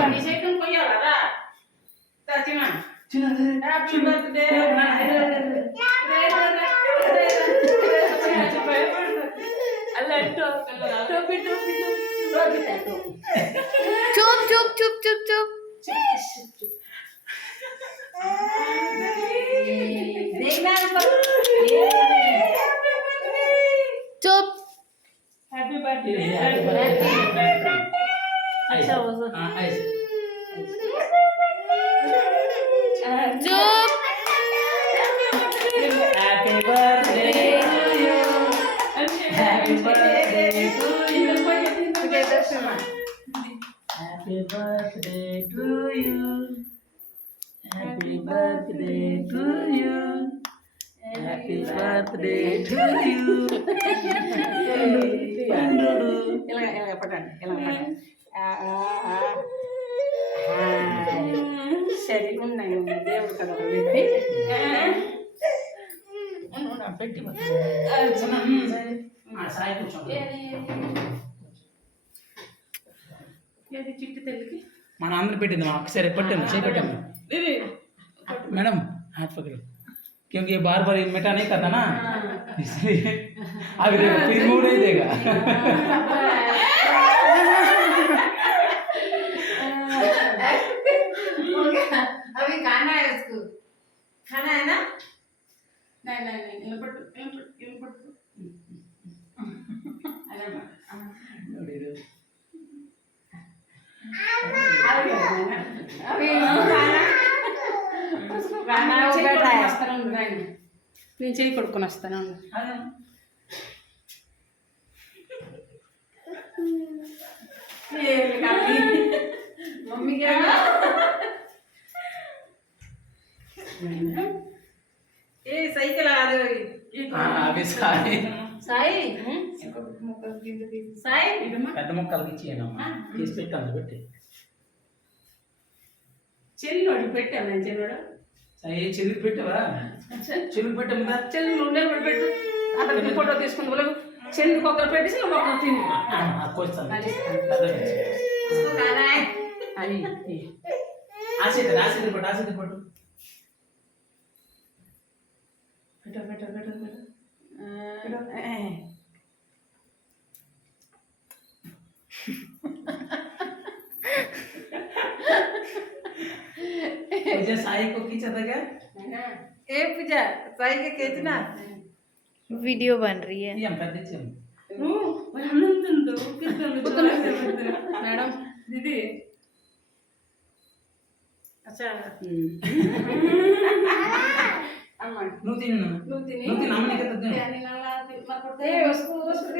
happy birthday चुप चुप चुप चुप चुप चुप हैप्पी बर्थडे अच्छा हो चुप happy birthday happy birthday to you happy birthday to you happy birthday to you happy birthday to you ఇలా పడండి ఇలా సరే ఉన్నాయి దేవుడు కదా పెట్టి పెట్టి సాయి కూర్చో చిట్టి తల్లికి మన అందరు పెట్టింది మా ఒకసారి పెట్టాము చేపెట్టాము मैडम हाथ पकड़ो क्योंकि ये बार बार मिटा नहीं करता ना इसलिए अभी देखो फिर मुंह नहीं देगा अभी खाना है उसको खाना है ना नहीं नहीं नहीं इन पट अभी खाना నేను చేయి కొడుకొని వస్తాను మమ్మీ ఏ సైకిల్ ఆదు अभी साई సాయి సాయి పెద్ద మొక్కలకి ఇచ్చేయనమ్మా తీసి పెట్టాను పెట్టి చెల్లినోడు పెట్టాను నేను చెల్లినోడు సాయి చెల్లికి పెట్టావా చెల్లికి పెట్టాము కదా చెల్లి నుండే పెట్టు అతనికి ఫోటో తీసుకుని వాళ్ళకు చెల్లికి ఒకరు పెట్టేసి ఒకరు తిని అది ఆశీర్వాద ఆశీర్వాద పట్టు ఆశీర్వాద పట్టు పెట్ట పెట్ట పెట్ట पूजा साई को खींचा था क्या ए पूजा साई के खींचना वीडियो बन रही है ये हम कर देते हैं मैडम दीदी अच्छा नूती नूती हमने क्या करते हैं ए उसको